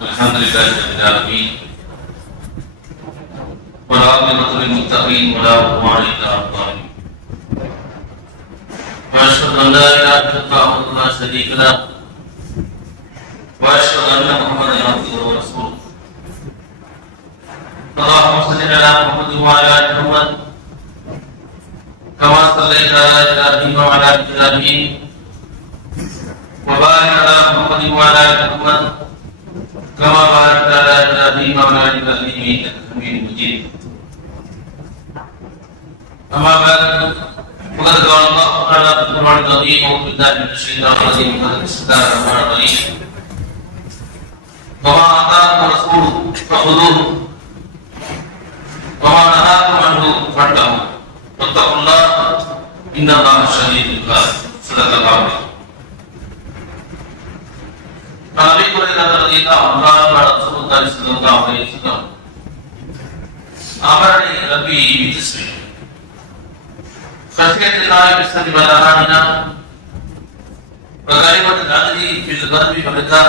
الحمد لله رب العالمين والعاقبة للمتقين ولا عدوان إلا على الظالمين وأشهد أن لا إله إلا الله وحده لا شريك له وأشهد أن محمدا عبده ورسوله اللهم صل على محمد وعلى آل محمد كما صليت على إبراهيم وعلى آل إبراهيم وبارك على محمد وعلى آل محمد كما باركت على إبراهيم وعلى آل إبراهيم إنك حميد مجيد أما بعد فقد قال الله تعالى في القرآن العظيم أعوذ بالله من الشيطان الرجيم بسم الله الرحمن الرحيم وما آتاكم الرسول فخذوه وما نهاكم عنه فانتهوا واتقوا الله إن الله شديد العقاب صدق الله العظيم عن ابي هريره رضي الله عنه قال رسول الله صلى الله عليه وسلم امرني ربي بتسبيح خشيه الله بالسر والأمانة وغيبة العدل في الغرب والرضا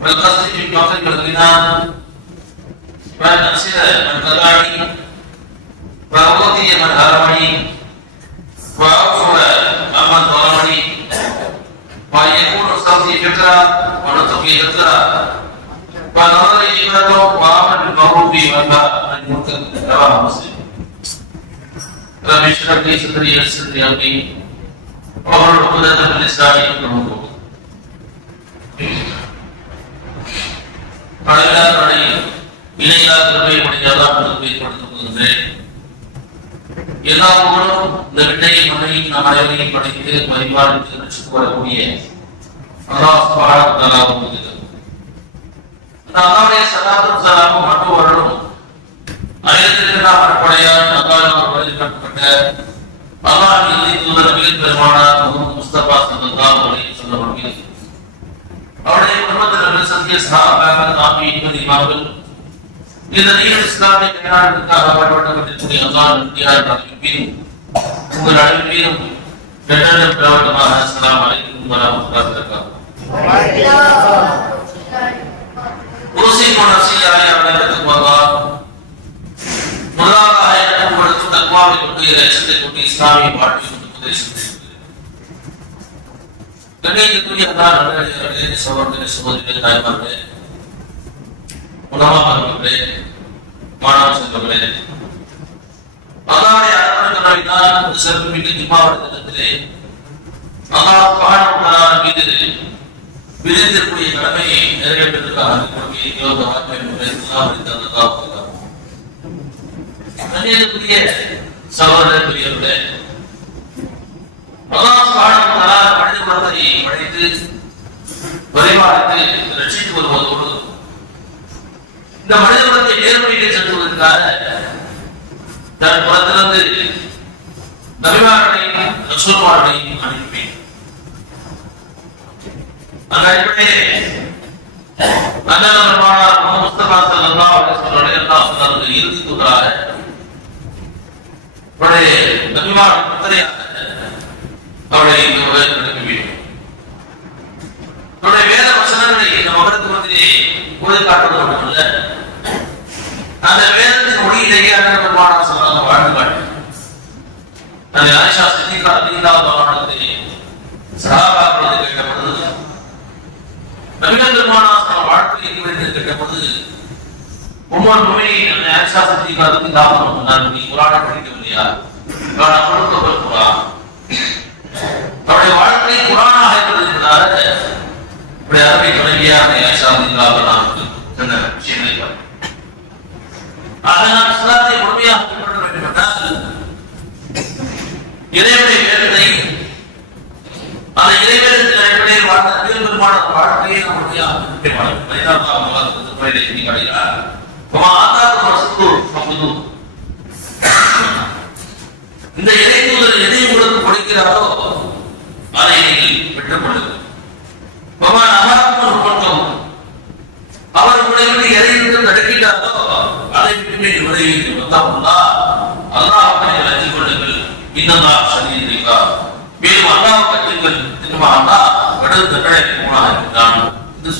والقصد في الفقر والغنى وأن أنصر من قطعني وأعطي من هرمني وأعفو عمن ظلمني وأن يكون صوتي فكرة ونطقي فكرة ونظري جبرة وأمر بالمعروف وأنهى عن المنكر رواه مسلم رب اشرح لي صدري ويسر لي أمري واحلل عقدة من لساني يفقهوا قولي அளவிலாதவனை இணையில்லா திருவை முடியாதான் கொடுத்துக் கொள்கின்றேன். எல்லா ஊரும் இந்த விட்டையை மண்ணையும் நம் அனைவரையும் படைத்து மதிப்பாடுத்து ரசித்து வரக்கூடிய அல்லாஹ் சுப்ஹானஹு வ தஆலா இருக்கிறது. அந்த அல்லாஹ்வுடைய ஸலாத்தும் ஸலாமும் மட்டும் வரணும். அயலத்திற்கெல்லாம் அற்படையால் அல்லாஹ்வால் வழிகாட்டப்பட்ட அல்லாஹ்வின் இறுதி தூதர் நபிகள் பெருமானார் முஹம்மது முஸ்தபா ஸல்லல்லாஹு அலைஹி வஸல்லம் அவர்கள் அவருடைய குடும்பத்தினர்கள் சத்திய சஹாபாக்கள் தாபீன்கள் இமாம்கள் இந்த நீர் இஸ்லாமிய நிலைநாட்டுக்காக பாடுபட்டுக் அல்லாஹ் நபியார் அனைவரும் உங்கள் அனைவரையும் வெற்றிடம் பிரவட்டமாக அஸ்ஸலாமு அலைக்கும் வரஹ்மத்துல்லாஹி வபரகாத்துஹு. ஊசிக்கும் நஃப்ஸியாய அல்லாஹ்வுக்கு வல்லாஹ் முதலாக ஆயத்துக்கு கொடுத்து தக்வாவை கொண்டு இறைச்சத்தை கொண்டு இஸ்லாமிய வாழ்க்கை கொண்டு உபதேசம் கண்ணியத்துக்குரிய அல்லாஹ் நல்லடியார்களே, சகோதரர்களே, சகோதரிகளே, தாய்மார்களே, உலமாக்களே, மாணவ செல்வங்களே, அல்லாஹ்வுடைய அரவணைப்பினால் சிறப்புமிக்க ஜும்மாவுடைய தினத்திலே அல்லாஹ் சுப்ஹானஹு வ தஆலா மீது விதித்திருக்கக்கூடிய கடமையை நிறைவேற்றுவதற்காக கண்ணியத்துக்குரிய சகோதரர்களே, பெரியவர்களே, அல்லாஹ் சுப்ஹானஹு வ தஆலா மனித குலத்தை படைத்து பரிமாறித்து ரட்சித்து வருவதோடு இந்த மனித குலத்தை நேர்வழிக்கு செலுத்துவதற்காக தன் குலத்திலிருந்து நபிமார்களையும் ரசூல்மார்களையும் அனுப்பி அந்த அடிப்படையிலே அண்ணன் பெருமானார் முஹம்மது முஸ்தபா ஸல்லல்லாஹு அலைஹி வஸல்லம் இறுதி தூதராக அவருடைய நபிமார்கள் முத்திரையாக அவருடைய அவருடைய வேத வசனங்களை நம் மகனுக்கு மத்தியிலே உறுதி காட்டுவது மட்டுமல்ல, அந்த வேதத்தின் ஒளியிலேயே அண்ணன் பெருமானார் ஸல்லல்லாஹு வாழ்ந்து காட்டு அந்த ஆயிஷா சித்திகா ரலியல்லாஹு அன்ஹா சஹாபாக்கள் கேட்டபொழுது நபிகள் பெருமானார் வாழ்க்கை குறித்து கேட்டபொழுது உம்மர் முஃமினீன் அந்த ஆயிஷா சித்திகா ரலியல்லாஹு அன்ஹா சொன்னார், நீ குர்ஆனை படிக்கவில்லையா? நான் அமுல் குர்ஆன் அவருடைய வாழ்க்கை குர்ஆனாக இருந்ததால இப்படி அரபி துணைவியாக ஆயிஷா ரலியல்லாஹு அன்ஹா சொன்ன விஷயங்கள் அதனால் இஸ்லாத்தை முழுமையாக பின்பற்ற வேண்டும் என்றால் இறைவனுடைய வேதத்தை அந்த இறைவேதத்தின் அடிப்படையில் வாழ்ந்த நபிகள் பெருமானார் வாழ்க்கையை நாம் முழுமையாக இந்த இறை தூதர் எதை உங்களுக்கு கொடுக்கிறாரோ அதை நீங்கள் பெற்றுக் கொள்ளுங்கள். அவர் உங்களை விட்டு எதையிட்டு தடுக்கிறாரோ அதை விட்டு விலகி அல்லாஹ் அஞ்சு கொள்ளுங்கள். இன்னல்லாஹ் ஷதீதுல் இகாப். மேலும் அல்லாஹ் கற்றுங்கள் திரும்ப அல்லாஹ் கடும் தண்டனை இருக்கிறான் என்று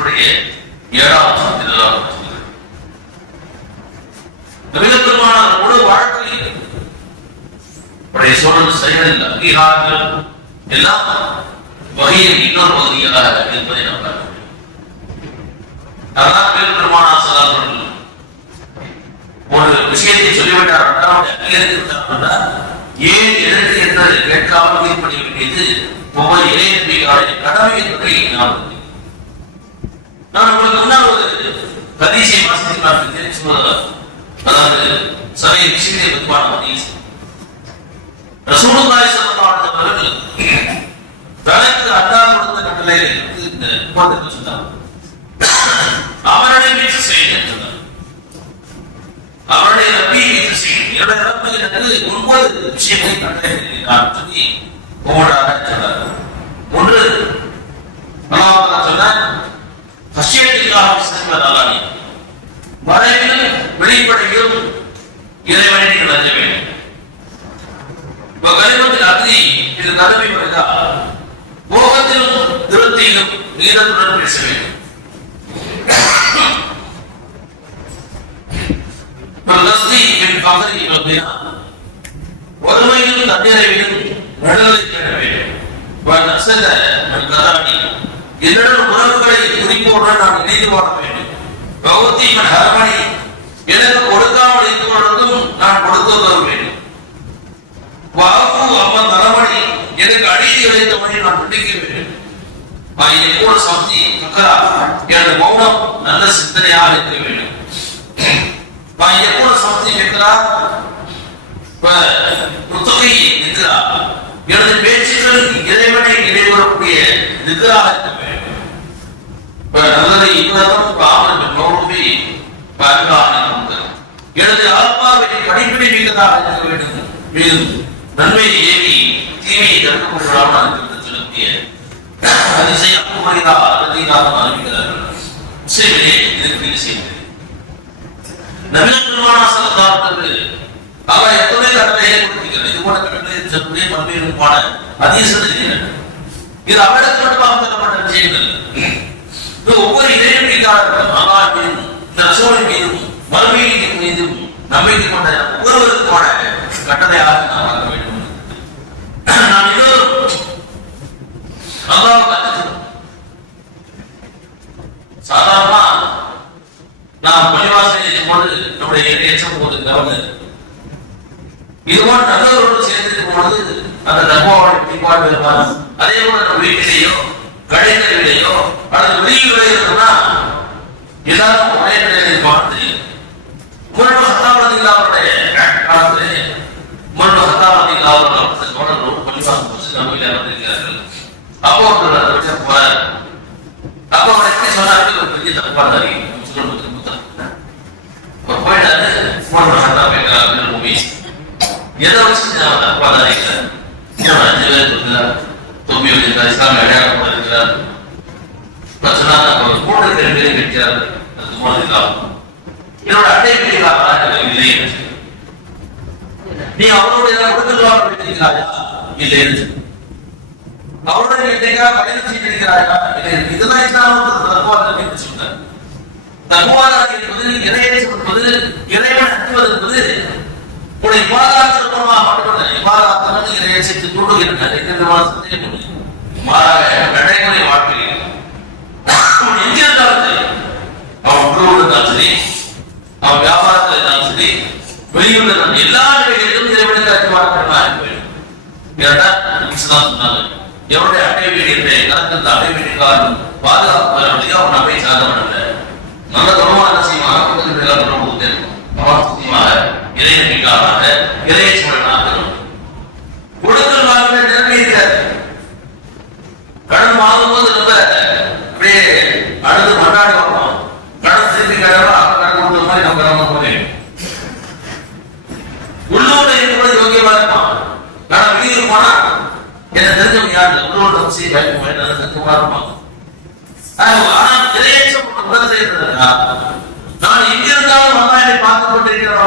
வசனத்துடைய 7ஆம் வசனத்தில் பெருமானார் முழு வாழ்க்கையில் சூழல் செயலில் அங்கீகாரங்கள் எல்லாம் வகையில் இன்னொரு பகுதியாக இருப்பதை நாம் பார்க்க முடியும். அதனால் பெருமானார் சலார்கள் ஒரு விஷயத்தை சொல்லிவிட்டார், அங்கீகரித்துவிட்டார், ஏன் எதற்கு என்று கேட்காமல் தீர்ப்படைய வேண்டியது ஒவ்வொரு இளைஞர்களுடைய கடமை என்பதை நான் உங்களுக்கு முன்னால் ஒரு ஹதீஸை வாசித்து தெரிவித்து, அதாவது சபை விஷயத்தை பற்றியான ஹதீஸ். ரசூலுல்லாஹி ஸல்லல்லாஹு அலைஹி வஸல்லம் அவர்கள் தனக்கு அல்லாஹ் கொடுத்த கட்டளையிலிருந்து இந்த உபதேசம் சொன்னார். அவருடைய வீட்டு செய்தி சொன்னார். அவருடைய ரப்பி வீட்டு செய்தி, என்னுடைய ரப்பி எனக்கு 9 விஷயங்களை கட்டளையிட்டார் சொல்லி ஒவ்வொன்றாக சொன்னார். ஒன்று, அல்லாஹ் சொன்னார், ஹஷியத்துக்காக விசாரிப்பதால் மறைவிலும் வெளிப்படையிலும் இறைவனை நீங்கள் அறிய வேண்டும். கனிமத்தில் அதி இது கதவை வருதா, கோபத்திலும் திருப்தியிலும் நீரத்துடன் பேச வேண்டும். ஒருமையிலும் தன்னிறைவிலும் நடுவதை தேட வேண்டும். என்னுடன் உறவுகளை குறிப்போடு நான் இணைந்து வாழ வேண்டும். பௌத்திமன் ஹரமணி எனக்கு கொடுக்காமல் இருப்பவர்களுக்கும் நான் கொடுத்து வர வேண்டும். வாக்கு அம்மன் நலமணி எனக்கு அடித்து வைத்தபடி நான் பிடிக்க வேண்டும். கூட சக்தி கக்கரா எனது மௌனம் நல்ல சிந்தனையாக இருக்க வேண்டும். கூட சக்தி கேட்கிறா புத்தகை நிற்கிறா எனது பேச்சுக்கள் இறைவனை நினைவுறக்கூடிய நிற்கிறாக இருக்க வேண்டும். நல்லதை எனது ஆத்மாவை படிப்பினை மிக்கதாக இருக்க வேண்டும். மேலும் நன்மையை ஏவி தீமையை தடுக்கப்படாமல் செலுத்திய அதிசய அறிவிக்கிறார்கள். முஸ்லிமிலே இதற்கு செய்வது நபிகள் பெருமானார் ஸல்லல்லாஹு அலைஹி வஸல்லம் அவர் எத்தனை கட்டளையை கொடுத்திருக்கிறார். இது போன்ற கட்டளை சொல்லி பல்வேறுமான ஹதீஸ்கள் இருக்கின்றன. இது அவர்களுக்கு மட்டும் சொல்லப்பட்ட விஷயங்கள். இது ஒவ்வொரு இறைவனுக்கும் அல்லாஹ் மீதும் ரசூலின் மீதும் மறுமையின் மீதும் நம்பிக்கை கொண்ட ஒவ்வொருவருக்குமான கட்டளையாக நாம் பார்க்க வேண்டும். நாம் எல்லோரும் அல்லாஹ் சாதாரணமா நாம் பள்ளிவாசலை இருக்கும் போது நம்முடைய இறையச்சம் போது கவர்னர் இதுபோல் நல்லவரோடு சேர்ந்திருக்கும் பொழுது அந்த தர்மவாடி பின்பாடு வருவார். அதே போல நம்ம வீட்டிலேயோ கடைகளிலேயோ அல்லது வெளியில் இருக்குன்னா எல்லாரும் ஒரே நிலையில் பார்த்து முன்பு சத்தாபதிகள் அவருடைய காலத்திலே முன்பு சத்தாபதிகள் அவர்கள் தோழர்களோடு பள்ளிவாசல் நம்பிக்கை வந்திருக்கிறார்கள். அப்போ ஒருத்தர் போறார். அப்போ அவர் எப்படி சொன்னார்கள், ஒரு பெரிய தப்பாதாரி போயிட்டாரு. எதை வச்சு தப்பாதாரி 5 பேர் இருக்கிறார், தொப்பி வச்சிருக்கார், இஸ்லாமிய அடையாளம் இருக்கிறார், கூட்டத்தில் 2 பேரை கட்டியார். என்னோட அட்டை பிடிக்கிறாரா இல்லை, நீ அவருடைய கொடுத்துருவாங்க வைத்திருக்கிறாயா இல்லை, அவருடைய என்னைக்காக பயணம் செய்திருக்கிறாயா இல்லை. இதெல்லாம் இஸ்லாமுக்கு சொன்னார். தகுவாதாரம் என்பது இறையேற்றம் என்பது இறைவன் அன்பது என்பது உடைய விவாதாரமாக மட்டுமல்ல. விவாதாரத்தை இறையேற்றத்தை தூண்டுகின்றன. மாறாக நடைமுறை வாழ்க்கையில் எங்கிருந்தாலும் சரி, அவன் உறவு இருந்தாலும் சரி, அவன் வியாபாரத்தில் இருந்தாலும் சரி, வெளியுள்ள எல்லா நிலைகளிலும் இறைவனுக்கு அச்சுவாரமாக இருக்க வேண்டும். சொன்னாங்க, எவருடைய அட்டை வீடு என்று கலந்து அட்டை வீட்டுக்காரன் பாதுகாப்பு வரவழைக்க அவன் நம்பை சாதவன் அல்ல. நல்ல குணமான செய்யமாக இறைவனுக்காக இறைய சூழலாக கொடுக்கல் வாங்க நிலைமை இருக்காது. கடன் வாங்கும்போது ரொம்ப அப்படியே அடுத்து கொண்டாடி வரணும். கடன் திருப்பி கடன் கொடுத்த மாதிரி நம்ம கடன் போதேன் உள்ளூர்ல இருக்கும்போது யோகியமா இருப்பான். கடன் வெளியூர் போனா என்ன தெரிஞ்சவங்க யாரு உள்ளூர் தெரிஞ்சுமா இருப்பான். நான் எங்கிருந்தாலும் அல்லாஹ்வை பார்த்துக் கொண்டிருக்கிறேன்.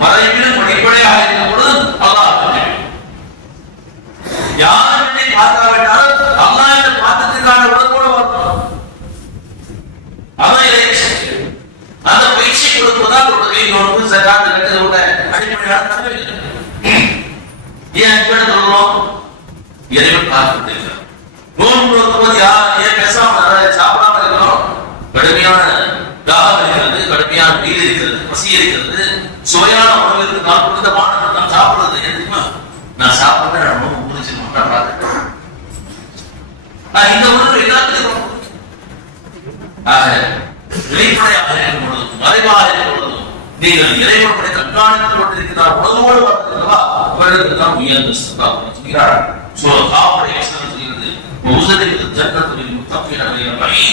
மறைவிலும் வெளிப்படையாக இருக்கும் பொழுது அல்லாஹ் யாரும் என்னை பார்க்காவிட்டாலும் அல்லாஹ் என்னை பார்த்ததுக்கான உணர்வோடு வரணும். அதான் இறையச்சம். அந்த பயிற்சி கொடுப்பதால் தொழுகை, நோன்பு, ஜகாத் கட்டுறதோட அடிப்படையான தன்மை. ஏன் சொல்றோம்? இறைவன் பார்த்துக்கிறார். நோன்பு நோக்கும்போது ஏன் பேசாம சாப்பிடாம இருக்கிறோம்? கடுமையான தாகம் இருக்கிறது, கடுமையான நீர் இருக்கிறது, பசி இருக்கிறது, சுவையான உணவு இருக்கு. நான் கொடுத்த மாணவர்கள் நான் சாப்பிடுறது எதுக்குமா? நான் சாப்பிட்டு ரொம்ப முடிச்சு பார்த்துட்டேன். இந்த உணவு எல்லாத்துக்கும் வெளிப்படையாக இருக்கும் பொழுதும் மறைவாக இருக்கும் பொழுதும் நீங்கள் இறைவனுடைய கண்காணித்துக் கொண்டிருக்கிறார். உணவோடு வாழ்ந்திருக்கிறவா அவர்களுக்கு தான் உயர்ந்த சொல்கிறார். காவலை சொல்கிறது உசதிக்கு ஜன்னத்தில் முத்தப்பின வழி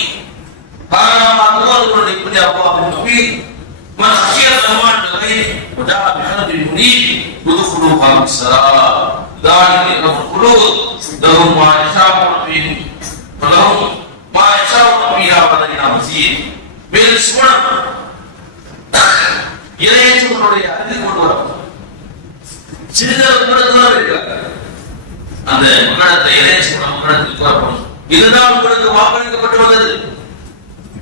இப்படி அப்பாவின் நபி من خشي الرحمن الرحيم وجاء بقلب منيب يدخلوها بسلام ذلك لهم الخلود لهم ما يشاءون فيه ولهم ما يشاءون فيها ولدينا مزيد. மேல் சுவனம் இறையேற்றுவனுடைய அறிந்து கொண்டு வரும் சிறிதளவு இருக்கிறார். அந்த மகனத்தை இறையேற்றுவன மகனத்துக்கு வரப்படும். இதுதான் உங்களுக்கு வாக்களிக்கப்பட்டு வந்தது.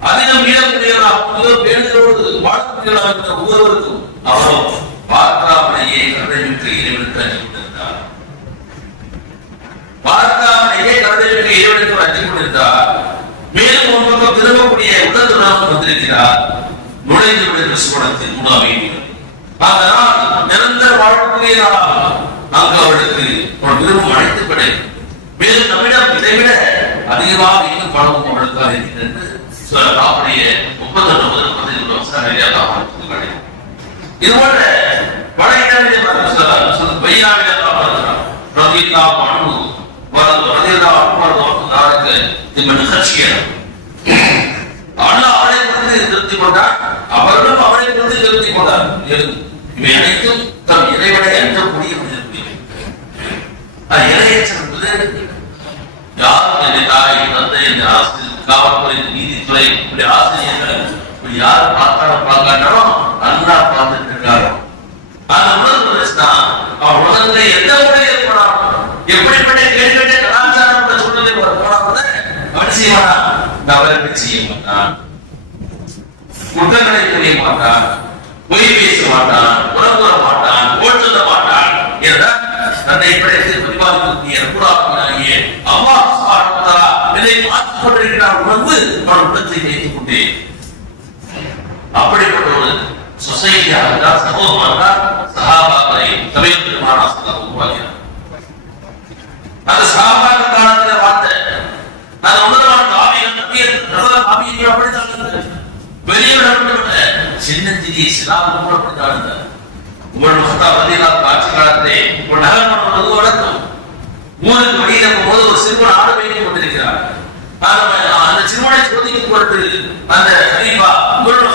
அதிகம் மீளக்கூடியவராக பேருந்தோடு வாழ்க்கையாக இருந்த ஒவ்வொருவருக்கும் அவரோ பார்க்காமலேயே கருணைமிக்க இறைவனுக்கு அஞ்சு கொண்டிருந்தார். பார்க்காமலேயே கருணைமிக்க இறைவனுக்கு அஞ்சு கொண்டிருந்தார். மேலும் ஒரு பக்கம் திரும்பக்கூடிய உடலுடன் வந்திருக்கிறார். நுழைந்து விடுகிற சுவனத்தின் உணவை அதனால் நிரந்தர வாழ்க்கையாக அங்கு அவளுக்கு ஒரு விரும்பம் அழைத்து கிடைக்கும். மேலும் நம்மிடம் இதைவிட அதிகமாக இன்னும் பணமும் அவளுக்காக இருக்கிறது. காப்படைய 39 முதல் 15 வருஷம் நிறைய இது போன்ற பல இடங்களில் அவளை குறித்து திருப்தி கொண்டார். அவர்களும் அவளை குறித்து திருப்தி கொண்டார். இவை அனைத்தும் தம் இறைவனை அஞ்சக்கூடிய இறையச்சம் என்பது யாரும் என்னை தாய் தந்தை என்ற ஆசிரியர் காவல்துறை நீதித்துறை இப்படி ஆசிரியர்கள் இப்படி யார் பார்த்தாலும் பார்க்காட்டாலும் நல்லா பார்த்துட்டு இருக்காரோ அந்த உணர்வு தான் அவன் உலகத்துல எந்த முறை ஏற்படாமல் எப்படிப்பட்ட கேள்விப்பட்ட கலாச்சாரம் சூழ்நிலை போனாலும் அவன் செய்வானா? தவறுகளை செய்ய மாட்டான், குற்றங்களை தெரிய மாட்டான், பொய் பேச மாட்டான், உணர்வுற மாட்டான், கோல் சொல்ல மாட்டான் என்றால் தன்னை படைத்து பரிபாலிக்கக்கூடிய புறாக்கினாகிய அல்லாஹ் சுப்ஹானஹு வ தஆலா இதை பார்த்துக் கொண்டிருக்கிறார். உணர்வு அவன் உள்ளத்தை வைத்துக் கொண்டே அப்படிப்பட்ட ஒரு சொசைட்டியாக தான் சமூகமாக சஹாபாக்களை தமிழ் பெருமானார் உருவாக்கினார். அந்த சஹாபாக்கள் காலத்தில் பார்த்த அந்த உணர்வான காவியங்கள் அப்படித்தான் வெளியிடப்பட்ட சின்னஞ்சிறிய சிலாபம் கூட அப்படித்தான். உங்கள் ஆட்சி காலத்திலே ஒரு நகரம் வழக்கம். ஊருக்கு வெளியில போது ஒரு சிறுவன் ஆடு வைத்துக் கொண்டிருக்கிறார். அந்த சிறுவனை சோதிக்கும் பொருட்டு அந்த ஹரீபா உங்களோட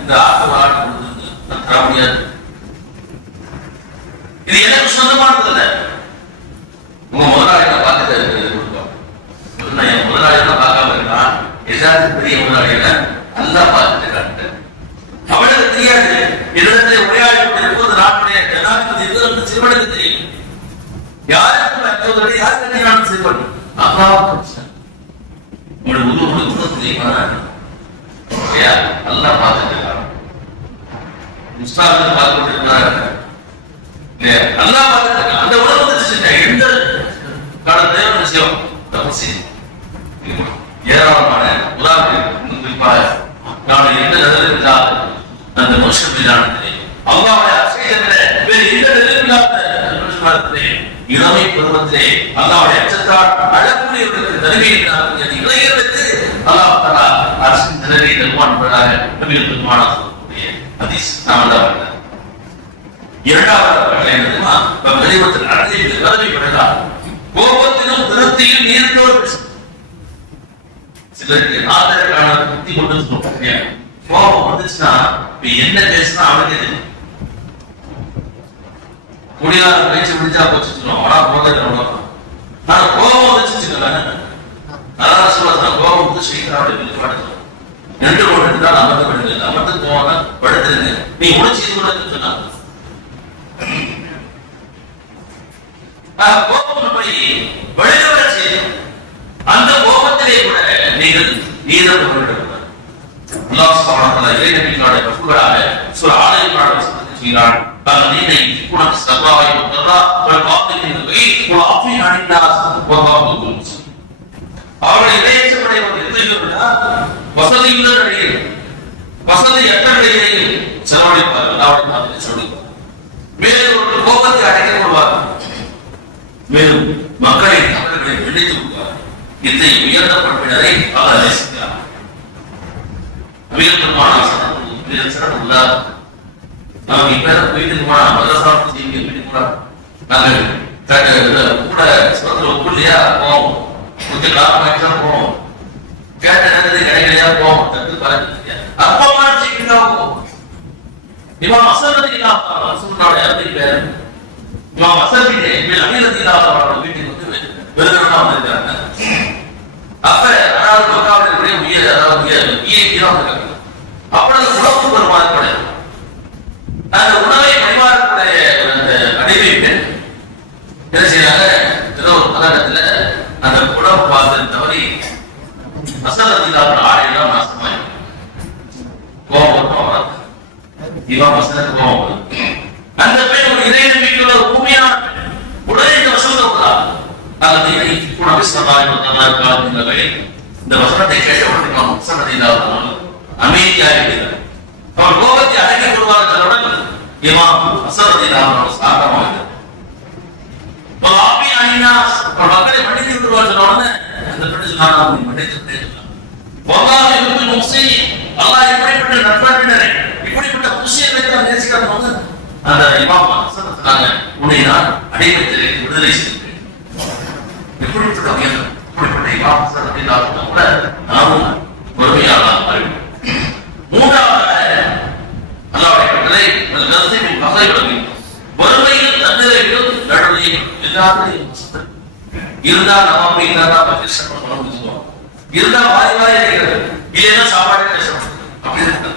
இந்த ஆட்டு ஆடு தர முடியாது. இது எனக்கு சொந்தமானது இல்ல. உங்க முதலாளிகளை பார்த்துட்டு என் முதலாளிகளை பார்க்காம இருக்கான். எல்லாருக்கும் பெரிய முதலாளிகளை நல்லா பார்த்துட்டு காட்டு. அவனுக்கு தெரியாது இடத்திலே உரையாடி கொண்டிருப்பது நாட்டுடைய ஜனாதிபதி என்று சிறுவனுக்கு தெரியும். யாருக்கும் யாருக்கு நான் சிறுவன் தெரியுமா? நல்லா பார்த்துட்டு இருக்காங்க. முஸ்தாபில் பார்த்து கொண்டிருக்கிறார். நல்லா பார்த்துட்டு இருக்காங்க. அந்த உணவு எந்த காலத்திலே ஒரு விஷயம் தப்பு செய்யும். ஏராளமான உதாரணம் நான் எந்த நிலையில் அந்த மனுஷன் மீதானத்திலே அல்லாஹ்வுடைய அச்சத்தை வேறு எந்த நிலையிலே இளமை பருவத்திலே அல்லாஹ்வுடைய அச்சத்தால் அழக்கூடியவர்களுக்கு நன்மையினார் இளைஞர்களுக்கு அல்லாஹ் தஆலா அரசின் நிலையை தருவான் என்பதாக நபிகள் பெருமானார் சொல்லக்கூடிய ஹதீஸ் நாம் தான். இரண்டாவது என்னதுமா வெளிவத்தில் அரசியல் கல்வி பெறலாம். கோபத்திலும் திருப்தியும் நீர்த்தோர் சிலருக்கு ஆதரக்கான புத்தி கொண்டு சொல்றாங்க. கோபம் வந்துச்சுன்னா என்ன பேசினா அவனுக்கு தெரியும். குடியார பேச்சு முடிஞ்சா போச்சுக்கிறோம். ஆனா போதை ஆனா கோபம் வந்துச்சுக்கல அதான் சொல்ல கோபம் வந்து சீக்கிரம் வெளிப்பாடு ரெண்டு கொண்டு தான் அமர்ந்து படுங்க. அமர்ந்து போவாங்க படுத்துருங்க. நீ உணர்ச்சி கூட சொன்னாங்க. கோபம் நம்மை வழிவர செய்யும். அந்த கோபத்திலே கூட நீங்கள் நீதம் கொண்டிருக்கிறார். அல்லாஹ் சுப்ஹானஹு வ தஆலா இறைநபிகளுடைய வகுப்புகளாக சூரா ஆல இம்ரான் சொல்கிறார். الذين ينفقون في السراء والضراء والكاظمين الغيظ والعافين عن الناس والله يحب المحسنين. அவர்கள் இறையச்சமுடையவர்கள் எதிர்க்கிறார். வசதியுள்ள நிலையில் வசதியற்ற நிலையில் செலவழிப்பார்கள். அவருடைய செலவழிப்பார். மேலும் ஒரு கோபத்தை அடக்கிக் கொள்வார். மேலும் மக்களை அவர்களை விழித்துக் கொள்வார். இதை உயர்ந்த பண்பினரை அவர் நேசிக்கிறார். உயர்ந்தமான சிறப்பு உள்ளார். நமக்கு இப்ப வீட்டுக்கு போனா மதரசாவுக்கு செய்ய வீட்டுக்கு போனா நாங்கள் கூட ஒப்புலையா போவோம். கொஞ்சம் காரணமாக்கி தான் போவோம். கேட்ட நேரத்துக்கு கிடைக்கலையா போவோம். தட்டு பறக்க அப்பமா செய்கிறா போவோம். இவன் வசதி இல்லாம சூழ்நாடு யாருக்கு பேரு இவன் வசதியிலே அகிலத்தில் இல்லாத வீட்டுக்கு வந்து விருதுனா வந்திருக்காங்க. அப்ப அதாவது மக்காவுடைய உயிர் அதாவது இயற்கையா வந்திருக்காங்க. அப்பொழுது உணவு பெருமாறு கிடையாது. அந்த உணவை பரிமாறக்கூடிய அந்த அடைவைக்கு என்ன செய்யறாங்க? ஏதோ ஒரு காலகட்டத்துல அந்த உணவு பார்த்து தவறி வசதியில் ஆடையெல்லாம் நாசமாயி கோபம் இவன் வசனத்துக்கு கோபம். அந்த பெண் ஒரு இறை நம்பிக்கையுள்ள பூமியான உடனே இந்த வசனத்தை இந்த வசனத்தை கேட்டவுடன் வசனத்தில் அமைதியாக இருக்கிறார். அவர் கோபத்தை அடக்கிக் கொள்வார்கள். இமாம் வசனத்தில் சாதமாக மக்களை மன்னித்து விடுவார்கள். அந்த பெண் சொன்னாங்க மன்னித்து அல்லாஹ் இப்படிப்பட்ட நட்பாட்டினரை இப்படிப்பட்ட புஷியத்தை தான் நேசிக்கிறாங்க. அந்த இமாம் சொன்னாங்க உன்னை நான் அடிமைத்திற்கு விடுதலை செய்கிறேன். இப்படிப்பட்ட உயர்ந்தம் இப்படிப்பட்ட இமாம் கூட நாமும் பொறுமையாக அறிவோம். மூன்றாவது அல்லாஹ்வுடைய கட்டளை வகை விளங்கும் வறுமையில் தன்னதையும் நடுவையும் எல்லாத்தையும் இருந்தா நம்ம இருந்தா இருந்தா வாய் வாய் இருக்கிறது இல்லைன்னா சாப்பாடு கஷ்டப்படுது. அப்படி இருக்கு.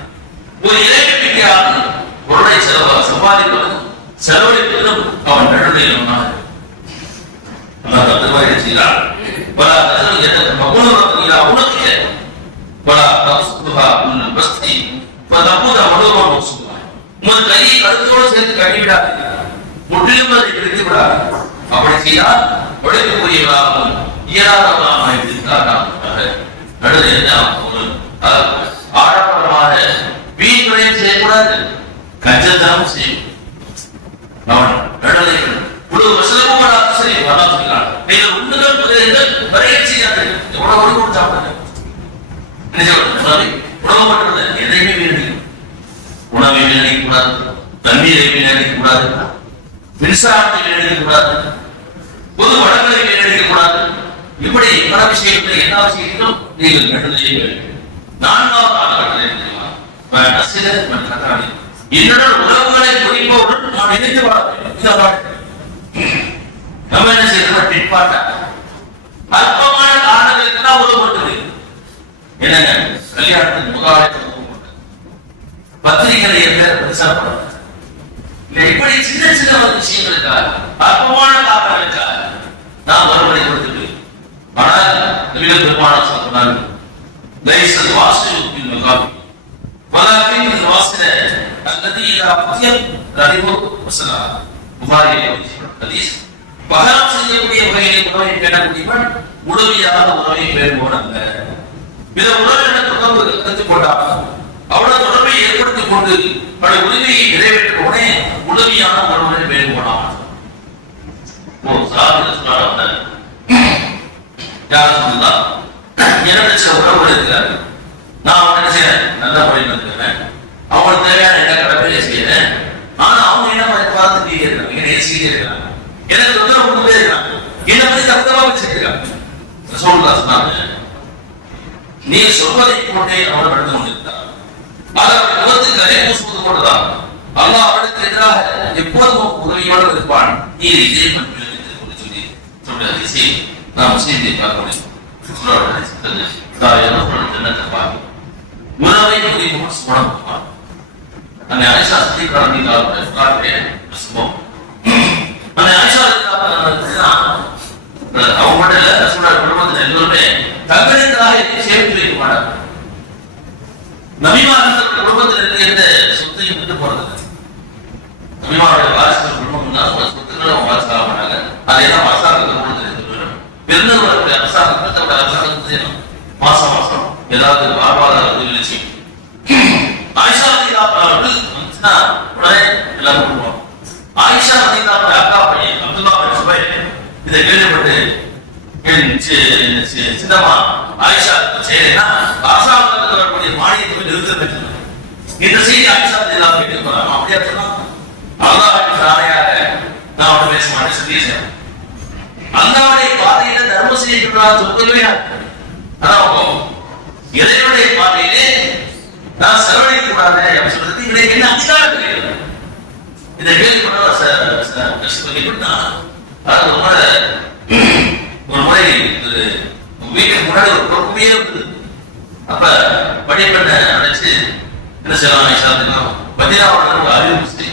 ஒரு இலக்கியாளர் பொருளை சம்பாதிப்பதும் செலவழிப்பதும் அவன் நடுநிலையில் செய்கிறார். பல உணர்ச்சி பல பஸ்தி உங்கள் கையை கருத்தோடு சேர்த்து கட்டிவிடாது முற்றிலும் அதை பிடித்து விடாது. அப்படி செய்தால் உழைக்கக்கூடியவர்களாகவும் இயலாதவர்களாக இருந்தால் ஆடம்பரமாக வீண் விரயம் செய்யக்கூடாது. கஞ்சத்தனம் செய்யும் நீங்கள் உண்ணுகள் முதலீடுகள் வரைய செய்யாது. எவ்வளவு ஒன்று சாப்பிடுங்க உணவு மட்டும் எதையுமே வீணடிக்கும். உணவை வீணடிக்க கூடாது, தண்ணீரை வீணடிக்க கூடாது, மின்சாரத்தை வீணடிக்க கூடாது, பொது வளங்களை வீணடிக்க கூடாது. இப்படி பல விஷயங்களை எல்லா விஷயத்திலும் நீங்கள் கட்டுரையை வேண்டும். நான்காவது காலகட்டத்தில் என்னுடன் உறவுகளை குறிப்பவுடன் நாம் இணைந்து வாழ வேண்டும். நம்ம என்ன செய்யறோம்? பிற்பாட்ட அற்பமான காரணங்களுக்கு தான் உறவுபட்டது. என்னங்க கல்யாணத்துக்கு முகாலை பத்திரிகை இப்படி சின்ன சின்ன விஷயங்களுக்காக அற்பமான காரணங்களுக்காக நாம் வருவதை கொடுத்துட்டு ஆனால் பெருமானம் சொன்னாங்க பகரம் செய்யக்கூடிய வகையில் உணவை பேணக்கூடியவன் முழுமையாக உணவை பேணுவோன் அல்ல. இதை உணவு கற்றுக் கொண்டாலும் அவனது உணவை ஏற்படுத்திக் கொண்டு பல உரிமையை நிறைவேற்ற உடனே முழுமையான உணவை பேணுவோனான். என்னோட சில உறவுகள் இருக்கிறார்கள். நான் என்ன செய்யறேன்? நல்ல முறையில் இருக்கிறேன். அவங்களுக்கு தேவையான எல்லா கடமையை செய்யறேன். ஆனா அவங்க என்ன பார்த்துட்டே இருக்காங்க, என்ன செய்தே இருக்காங்க, எனக்கு தொந்தரவு கொடுத்தே இருக்காங்க, என்ன பத்தி தப்புதமா வச்சிருக்காங்க. சொன்னாங்க நீ சொல்வதை கொண்டே அவன் நடந்து கொண்டிருக்கிறார். அவர் முகத்துக்கு அதே பூசுவது கொண்டுதான் அல்லாஹ் அவனுக்கு எதிராக எப்போதும் உதவியோடு இருப்பான். நீ இதே சொல்லி நாம் செய்தியை பார்க்க முடியும். உணவை அந்த ஆயிஷா சத்தியக்காரன் அந்த ஆயிஷா நபிமார்கள் குடும்பத்தில் இருக்க எந்த சொத்தையும் விட்டு போறது. நபிமாருடைய வாரிசுகள் குடும்பம்னா சொத்துக்களை அவங்க வாரிசாக மாட்டாங்க. அதையெல்லாம் அரசாங்கத்தை கொடுத்து பெருந்தவர்களுடைய அரசாங்கத்தை தன்னுடைய அரசாங்கத்தை செய்யணும். மாசம் மாசம் ஏதாவது வாழ்வாதார உதவி செய்யும். ஆயிஷா அவர்கள் வந்துச்சுன்னா உடனே எல்லாரும் கொடுப்போம். ஆயிஷா ரலியல்லாஹு அக்கா பையன் அப்துல்லா பின் சுபைர் இதை கேள்விப்பட்டு சின்னம்மா ஆயிஷா செய்யலைன்னா அரசாங்கத்தில் வரக்கூடிய மானியத்தை நிறுத்த வேண்டும். இந்த செய்தி ஆயிஷா ரலியல்லாஹு கேட்டு போறாங்க. அப்படியா சொன்னா அல்லாஹ்வின் ஆணையாக நான் அவனை பேச மாட்டேன் சொல்லிட்டேன். அல்லாஹ்வுடைய பாதையில தர்மம் செய்யக்கூடாது சொல்லவே அதான் இறைவனுடைய பாதையிலே நான் செலவழிக்க கூடாது அப்படின்னு சொல்றது இன்னைக்கு என்ன அதிகாரம் கிடையாது. இதை கேள்விப்பட்டா ஒரு முறை வீட்டுக்கு முன்னாடி ஒரு பொறுமையே இருந்தது. அப்ப படிப்பெண்ண அழைச்சு என்ன செய்யலாம் பதினாவோட அறிவிச்சு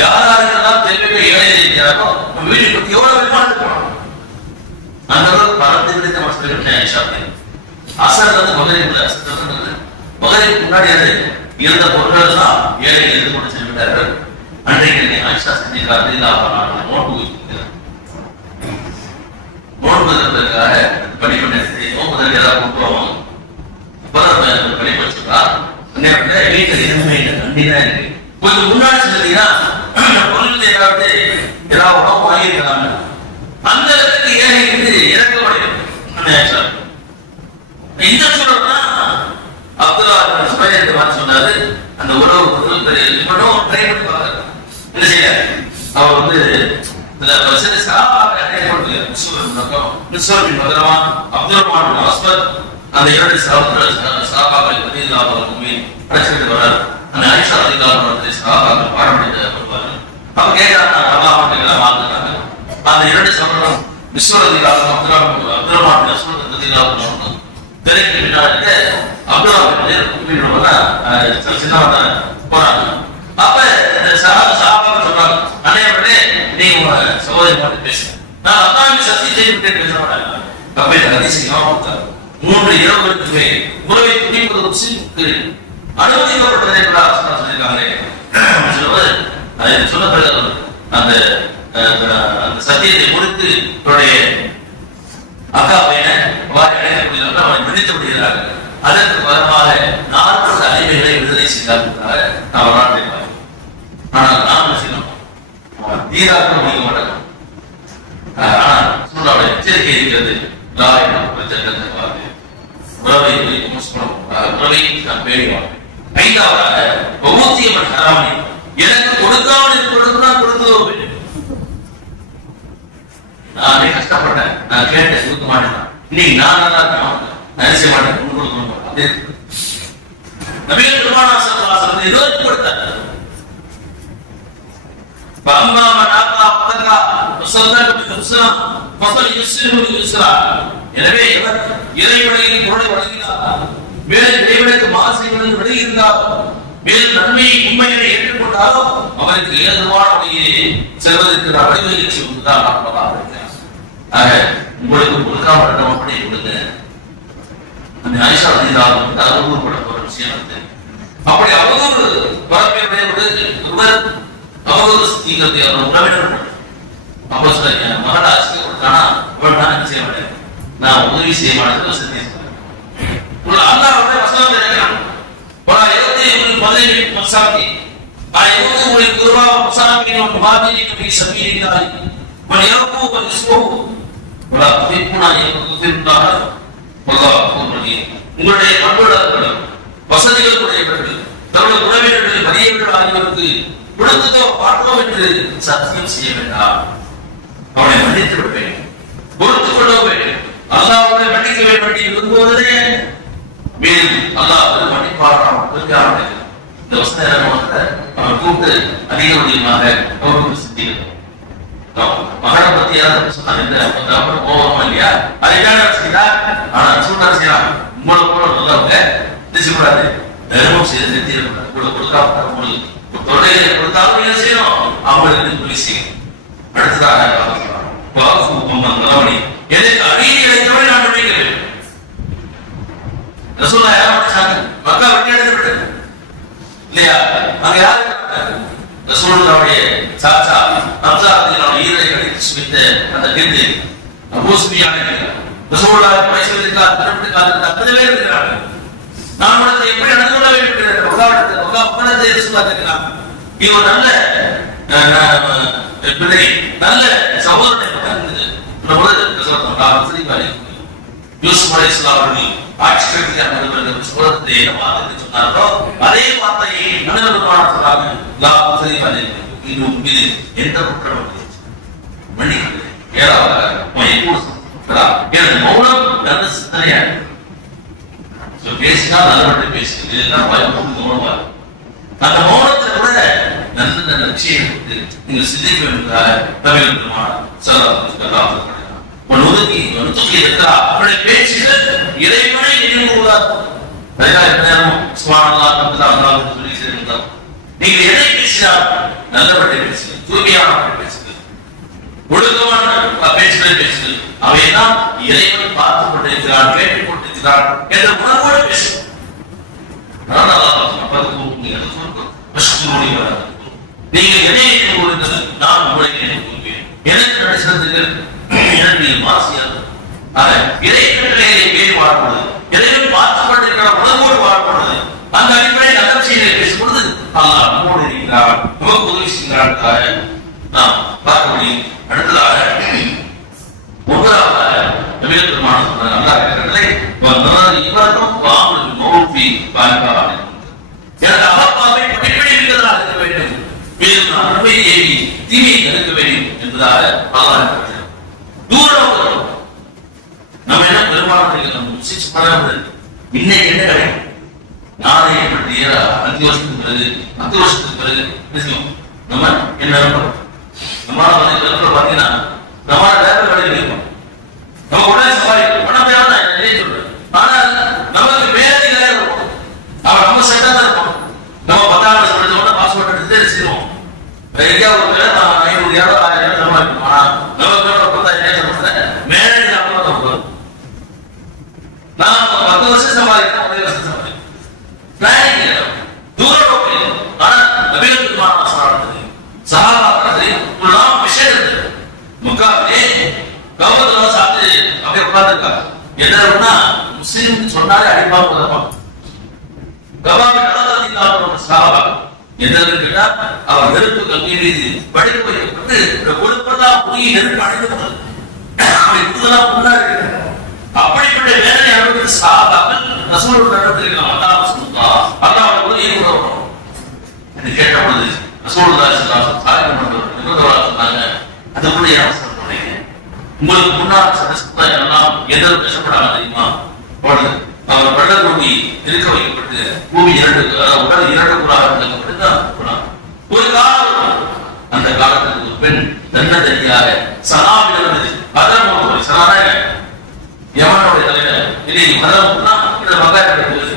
யாராருக்கெல்லாம் தேவையோ ஏழை இருக்கிறாரோ வீட்டுக்கு பத்தி எவ்வளவு விமானம் போனோம் அந்த அளவுக்கு பலத்தை விடுத்த மக்கள் அசர் வந்து மகரிக்கு முன்னாடி இருந்த பொருட்கள் தான் ஏழை எழுந்து கொண்டு சென்று விட்டார்கள். அன்றைக்கு ஆயிஷா செஞ்சிருக்காரு நோன்பதற்காக படிப்பு நோன்பதற்கு ஏதாவது கொண்டு போவோம் படிப்பு வச்சுக்கா வீட்டில் எதுவுமே இல்லை கண்டிதான் இருக்கு. கொஞ்சம் முன்னாடி சொல்லிட்டீங்கன்னா பொருள் ஏதாவது உணவு வாங்கியிருக்கலாம். அந்த இடத்துக்கு ஏழை இருந்து இறக்கப்படுகிறது. இந்த சூழல்னா அப்துல்லா சுபைர் மாதிரி சொன்னாரு. அந்த உறவு பொருள் இவனும் ட்ரை பண்ணி பார்க்க என்ன செய்ய அவர் வந்து அந்த இரண்டு சஹாபாக்கள் அழைச்சிட்டு வர்றாரு. அந்த ஆயிஷா ரலியல்லாஹு சஹாபாக்கள் பாடப்படுவார்கள். அப்ப கேட்கிறாங்க அல்லாஹ் வாழ்ந்துட்டாங்க. அந்த இரண்டு சகோதரரும் விஸ்வரதிகளாக அப்துரமான் ரலியல்லாஹு திரைக்கு பின்னாடி அப்துல்லா சின்னவன் தான் போறாங்க. அப்ப சஹாபாக்கள் சொல்றாங்க அனைவரே நீங்க உங்க சகோதரி பார்த்து பேசுங்க. நான் அல்லாஹ்வின் சத்தியம் செய்து பேச மாட்டேன். அப்ப இந்த ஹதீஸ் மூன்று இரவுகளுக்கு உறவை துணிப்பது முஸ்லிமுக்கு அனுமதிக்கப்பட்டதை கூட சொல்லியிருக்காங்களே அதை சொன்ன பிறகு அந்த சத்தியத்தை கொடுத்து அவருடைய அக்கா பையனை வாரி அடைக்கக்கூடியவர்கள் அவனை மன்னித்து விடுகிறார்கள். அதற்கு பரமாக 40 அடிமைகளை விடுதலை செய்தார்கள். நான் வரலாற்றை பார்த்தேன். ஆனால் நாம் செய்யணும் தீராக முடிக்க மாட்டோம். ஆனால் சூழலுடைய எச்சரிக்கை இருக்கிறது. சட்டத்தை பார்த்து உறவை நான் பேணிவாங்க. 5ஆவதாக ஒவ்வொருத்தியமன் ஹராமி எனக்கு கொடுக்காமல் இருப்பதுதான் கொடுத்ததோ நானே கஷ்டப்பட்டேன். நான் கேட்டேன் கொடுக்க மாட்டேன். இன்னைக்கு நான் நல்லா நான் செய்ய மாட்டேன் கொடுக்கணும். அதே நபிகள் பெருமானார் ஸல்லல்லாஹு அலைஹி வஸல்லம் ஏதோ கொடுத்தார். فأما من أعطى واتقى وصدق بالحسنى فسنيسره لليسرى. எனவே இறைவனின் பொருளை வழங்கினார், மேலும் இறைவனுக்கு மாசைகளுடன் விடுகிறார், மேலும் நன்மையை உண்மையை ஏற்றுக்கொண்டாரோ அவருக்கு ஏதுவான வழியை செல்வதற்கு வழிவகை செய்வதுதான் ஆக உங்களுக்கு கொடுக்காம அப்படி கொடுங்க. அந்த ஆயிஷா ரலியல்லாஹு அன்ஹா அவதூறுபட்ட ஒரு விஷயம் இருக்கு. அப்படி அவதூறு பரப்பிய ஒருவர் அவதூறு நீங்கிறது உறவினர் அப்ப சொல்ல மகள ஆட்சிக்கு கொடுத்தானா இவன் நான் என்ன செய்ய மாட்டேன், நான் உதவி செய்ய மாட்டேன். சத்தியம் அல்லாஹ்வுடைய வசனம் இருக்கிறான். ولا يؤتي من الفضل المساكين أيؤتي من القربى والمساكين والمهاجرين في سبيل الله وليرقوا ويصلحوا ولا تحبون أن يغفر الله والله غفور رحيم. உங்களுடைய பண்புள்ளவர்கள் வசதிகள் உடையவர்கள் தங்களுடைய உறவினர்கள் வறியவர்கள் ஆகியோருக்கு கொடுத்ததோ பார்த்தோம் என்று சத்தியம் செய்ய வேண்டாம். அவனை மன்னித்து விடுவேன், பொறுத்துக் கொள்ளவேன். அல்லாஹ்வை மன்னிக்க வேண்டி விரும்புவதே மேலும் அல்லாஹ் மன்னிப்பாராம். இந்த வசனத்தை அவன் கூப்பிட்டு அதிகமாக கௌரவம் செஞ்சுக்கிறோம். மகளை பத்தி யாரும் சொன்னாங்க கோபமா இல்லையா, அதுக்கான செய்யறா. ஆனா சூழ்நிலை செய்யலாம். உங்களை போல நல்லவங்க நிச்சயக்கூடாது, தர்மம் செய்து நிறுத்திடக்கூடாது. உங்களுக்கு கொடுக்காம உங்களுக்கு தொடைகளை கொடுத்தாலும் நீங்க செய்யணும், அவங்களுக்கு சொல்லி செய்யணும். அடுத்ததாக எனக்கு அநீதி இழைத்தவரை நான் நினைக்கிறேன். ரசூலுல்லாஹ் மக்கா வெட்டி எடுத்து விட்டேன். இல்லையா? அங்க யாரு ரசூலுல்லாஹ்வுடைய சாச்சா ஹம்ஸா ரலியல்லாஹு ஈரை கடித்து சுமித்த அந்த கிந்து அபூ சுஃபியான் ரசூலுல்லாஹ் பைசலுக்காக திருப்பிட்டு 50 பேர் இருக்கிறாங்க. நான் உனக்கு எப்படி நடந்து கொள்ள வேண்டும் ஒப்பந்தத்தை ரசூலுல்லாஹ் கேட்கிறாங்க. இது ஒரு நல்ல பிள்ளை, நல்ல சகோதரனை இருந்தது. யூசுப் அலைஹிஸ்ஸலாம் அவர்கள் ஆட்சி கட்டியாக சோதரத்தை என்ன வார்த்தை சொன்னாரோ அதே வார்த்தையை மனிதர்களான சொன்னாங்க. இது எந்த குற்றம் மன்னிக்கிறது எனது மௌனம் நல்ல சிந்தனையா பேசினால் நல்லபடி பேசுகிறது. இதெல்லாம் மௌனமா அந்த மௌனத்தை கூட நல்ல நல்ல லட்சியம் நீங்கள் சிந்திக்க வேண்டும். ஒதுக்கி இருக்கிறார் அவருடைய பேச்சுகள் இறைவனை நினைவுகிறார். நீங்கள் எதை பேசினார் நல்லபடி பேசுங்கள், தூய்மையான பேசுங்கள், ஒழுக்கமான பேச்சுகளை பேசுங்கள். அவையெல்லாம் இறைவன் பார்த்து கொண்டிருக்கிறார், கேட்டுக் கொண்டிருக்கிறார் என்ற உணர்வோடு பேசுங்கள். நீங்கள் எதை நினைவுகிறது நான் உங்களை நினைவுகிறேன். எனக்கு நடந்தது எனக்கு மாசியாக இறைவனை பேர் வாழ்வது, இறைவன் பார்த்துக் கொண்டிருக்கிற உணர்வோடு வாழ்வது. அந்த அடிப்படையில் நல்ல செய்தியை பேசும்பொழுது அல்லாஹ் நம்மோடு இருக்கிறார், நமக்கு உதவி செய்கிறார் நாம் பார்க்க முடியும். அடுத்ததாக முதலாவது நபிகள் பெருமானார் சொன்னார், அல்லாஹ் இருக்கிறதை இவரும் வாமுல் மௌஃபி பாய்பார் எனக்கு அகப்பாவை படிப்படியாக இருக்க வேண்டும், மேலும் நான் நன்மை ஏவி தீமையை தடுக்க வேண்டும் என்பதாக அல்லாஹ் இருக்கிறார். தூரம் நம்ம என்ன பெருமாள் இன்னைக்கு என்ன கிடைக்கும், நாளைய பற்றிய 5 வருஷத்துக்கு பிறகு 10 வருஷத்துக்கு பிறகு நம்ம என்ன நம்மளால பாத்தீங்கன்னா நம்மளால வேற வேலையில் இருக்கும், நம்ம உடனே சம்பாதிக்கணும், பணம் தேவை நான் சொல்றேன். ஆனால் நமக்கு வேலையில இருக்கும், அவன் நம்ம செட்டா தான் இருக்கும். நம்ம 10ஆம் கிளாஸ் படிச்சோம்னா பாஸ்போர்ட் எடுத்து செய்வோம், எங்கேயாவது ஒரு வேலை நான் 500 1000 சம்பாதிக்கணும். ஆனா நமக்கு 10,000 மேனேஜர் அப்புறம் தான் வரும். நான் 10 வருஷம் சம்பாதிக்கிறேன், 1 வருஷம் சம்பாதிக்கிறேன், பிளானிங் தூர நோக்கி. ஆனா நபிகள் பெருமானார் சொன்னார்கள், சஹாபாக்கள் எல்லாம் விஷயம் முக்காவே கௌரவ சாப்பிட்டு அப்படியே உட்கார்ந்துருக்காங்க. என்ன முஸ்லீம் சொன்னாலே அடிப்பா போதப்பாங்க. கவாமி நடந்தாங்க சஹாபா எதற்கு கேட்டா அவர் நெருப்பு கங்கை மீது படிக்க வைக்கப்பட்டு கொடுப்பதெல்லாம் புதிய நெருப்பு அடைந்து அப்படிப்பட்ட வேதனை அனுபவித்த சஹாபாக்கள் ரசூலுல்லாஹ் நடத்திருக்கிற அல்லாஹ் சுப்ஹானஹு அல்லாஹ் உதவி செய்யணும் என்று கேட்டபொழுது ரசூலுல்லாஹி ஸல்லல்லாஹு அலைஹி வஸல்லம் சொன்னாங்க, அதுக்குள்ளே அவசரம் பண்ணீங்க, உங்களுக்கு முன்னால் சதஸ்தா எல்லாம் எதிர்ப்பு கஷ்டப்படாம தெரியுமா? அவர் வெள்ள பூமி இருக்க வைக்கப்பட்டு பூமி உடல் 2 கூறாக இருக்கப்பட்டு ஒரு காலம், அந்த காலத்துக்கு ஒரு பெண் தன்னதனியாக சனாவிலிருந்து பதம் சனாக யமனுடைய தலைவர் இன்னைக்கு மதம்னா இந்த மகாயிரத்து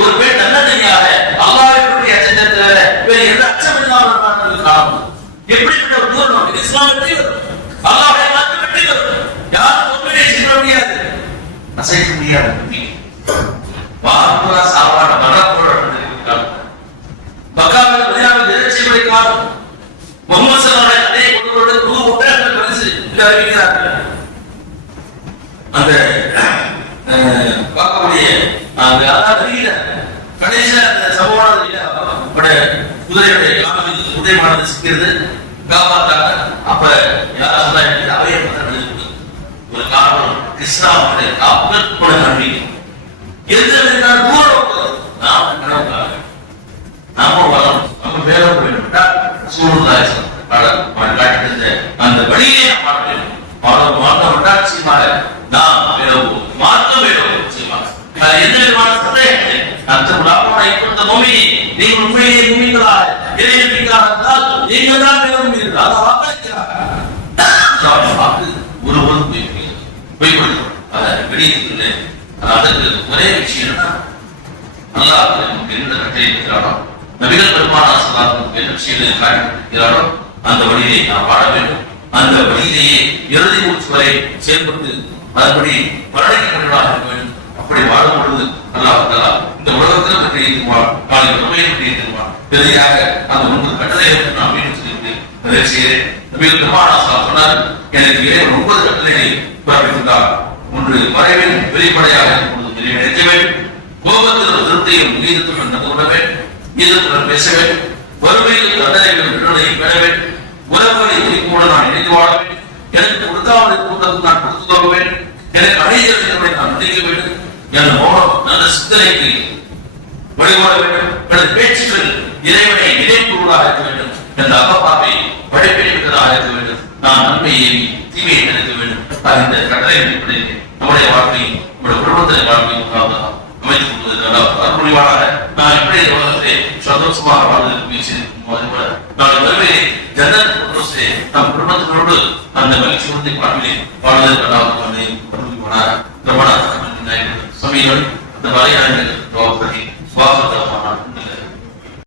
ஒரு பெண் தன்னதனியாக அல்லாஹ்வை பற்றி அச்சத்தை தவிர வேறு எந்த அச்சம் இல்லாமல் காலம். எப்படிப்பட்ட ஒரு தூரம் இது இஸ்லாமிய அல்லாஹ்வை மாற்ற வெற்றி யாரும் ஒன்றுமே செய்ய முடியாது, அசைக்க முடியாது. வாக்குரா சாவாட மரத்தோட பக்காவில் மதினாவில் எதிர்ச்சி வைக்கார் முகமது ஸல்லல்லாஹு அலைஹி வஸல்லம் ரூ ஒட்டக பரிசு அறிவிக்கிறார்கள். அந்த பார்க்கக்கூடிய அந்த அல்லாஹ்வில கடைசியா அந்த சமூகத்துல குதிரையுடைய காலத்தில் உதயமானது சிக்கிறது காப்பாத்தாங்க. அப்ப யாரா சொன்னா அவைய ஒரு காலம் கிறிஸ்தாவுடைய காப்பல் கூட நம்பிக்கை எந்த தூரம் நாம வளரும், நம்ம வேலை போயிட்டா சூழ்நிலை அந்த வழியை நாம் பாட வேண்டும். மாற்றப்பட்டா நிச்சயமாக நாம் மாற்ற வேண்டும். நிச்சயமாக எந்த விதமான சந்தேகம் அந்த பூமி நீங்கள் உண்மையிலே பூமிகளா இறைவனுக்காக இருந்தால் நீங்கள் தான் விரும்புகிறீர்கள். அதை வாக்களிக்கிறார் ஒருவரும் போய்கொள்கிறோம். அதை வெளியிட்டு அதற்கு ஒரே விஷயம் அல்லாஹ் நமக்கு எந்த கட்டளை இருக்கிறாரோ நபிகள் பெருமானார் ஸல்லல்லாஹு என்ன விஷயங்களை காட்டியிருக்கிறாரோ அந்த வழியை நாம் வாழ வேண்டும். அந்த வழியிலேயே இறுதி மூச்சு வரை செயல்பட்டு அதன்படி மரணிக்கப்பட்டவர்களாக இருக்க வேண்டும். அப்படி வாழும் பொழுது அல்லாஹ் இந்த உலகத்தில் வெற்றியை தருவான், நாளை உண்மையை வெற்றியை தருவான். இறுதியாக அந்த 9 கட்டளையை நான் மீண்டும் சொல்லிவிட்டேன். சொன்னார், எனக்கு 9 கட்டளைகளை பிறப்பித்தார். ஒன்று, மறைவில் வெளிப்படையாக நிறைவேற்ற வேண்டும். கோபத்தில் திருப்தியும் நீதத்துடன் நடந்து கொள்ள வேண்டும். நீதத்துடன் பேச வேண்டும். வறுமையில் தண்டனைகள் விடுதலையை பெற வேண்டும். உறவுகளை குறிப்போடு நான் இணைந்து வாழ வேண்டும். எனக்கு கொடுத்தாமல் கூட்டத்தில் நான் கொடுத்து தர வேண்டும். எனக்கு அடைதலை நான் நினைக்க வேண்டும். என் மோனம் நல்ல சிந்தனைக்கு வழிபட வேண்டும். எனது பேச்சுக்கள் இறைவனை நினைப்புள்ளதாக இருக்க வேண்டும். என் அகப்பாவை படைப்பிடிப்பதாக இருக்க வேண்டும். நான் நன்மையை தீமையை நினைக்க வேண்டும். இந்த கட்டளை அடிப்படையில் நம்முடைய வாழ்க்கையை, நம்முடைய குடும்பத்தின் வாழ்க்கையை அமைத்துக் கொள்வதற்கு அருள்வாளாக நான் எப்படி உலகத்தை சந்தோஷமாக வாழ்வதற்கு முயற்சி அதுபோல நாளை வருவே ஜன்னத்தை நம் குடும்பத்தினோடு அந்த மகிழ்ச்சி வந்து வாழ்வதற்கு அருள்வாளாக. சமீபம் அந்த வரையான